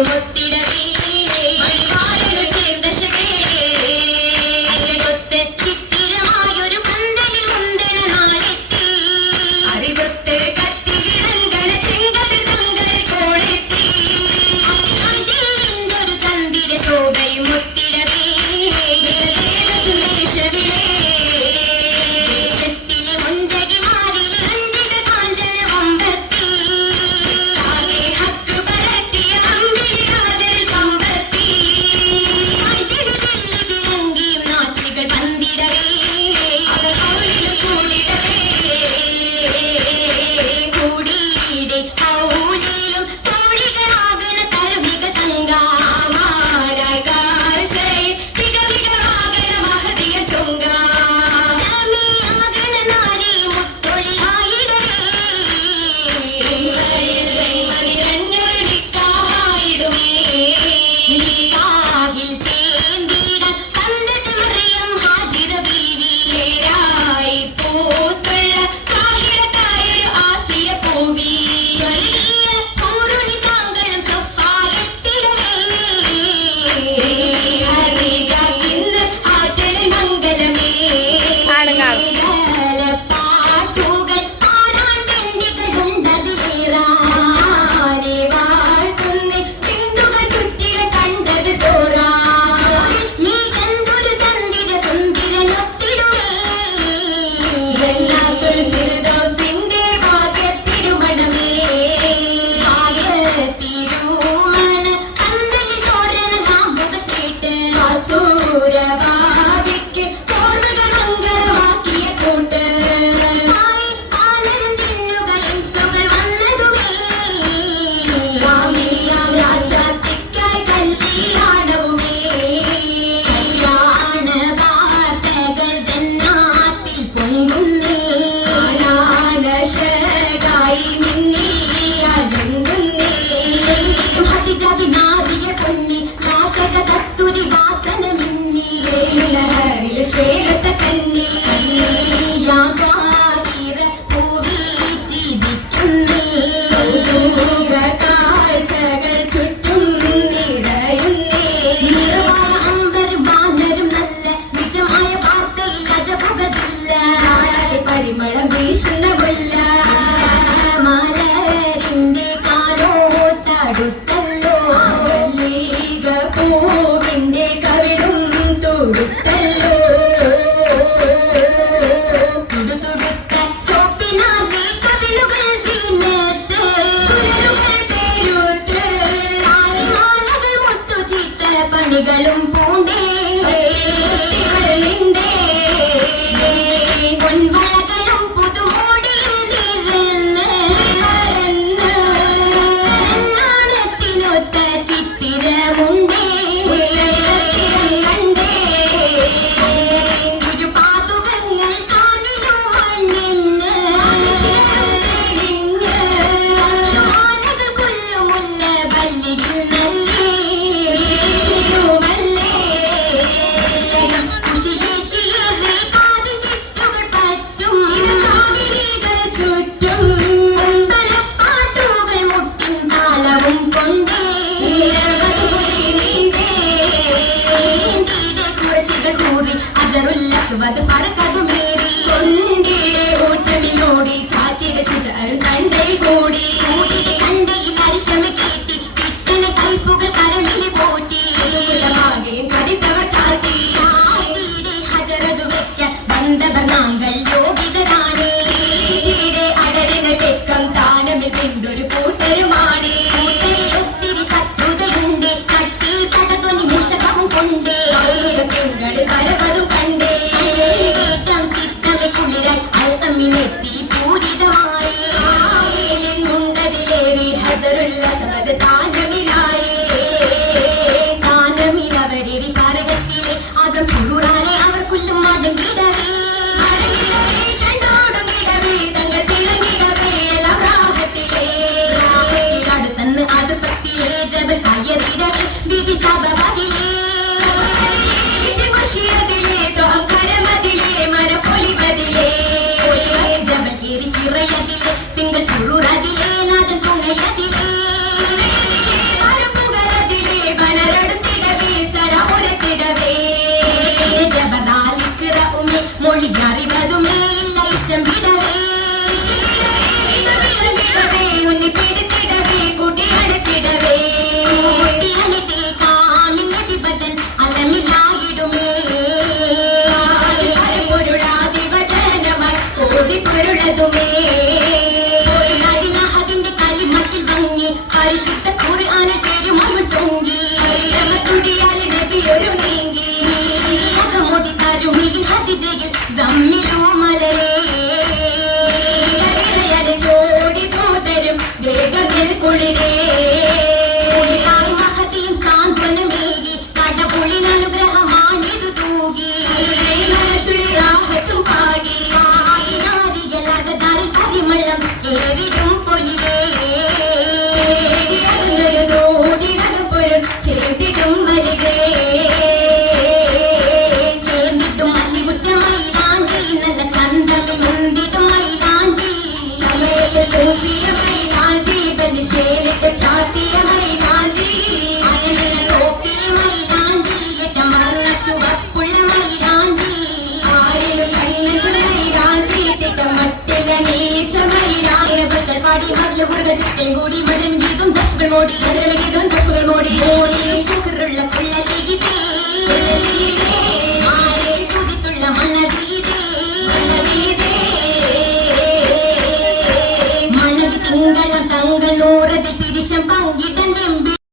യുമത്തി நிகழும் பூண்டே. അവർ നാങ്കൾ യോഗ്യതരാണേ അടരുന്ന തെക്കം മതം വിടറേ ജബൽ അയ്യറിടവിൽ ബിബി സബവാദി mais തപ്പുകൾ മോടി ഗീതം തപ്പുകൾ മോടി മോടി.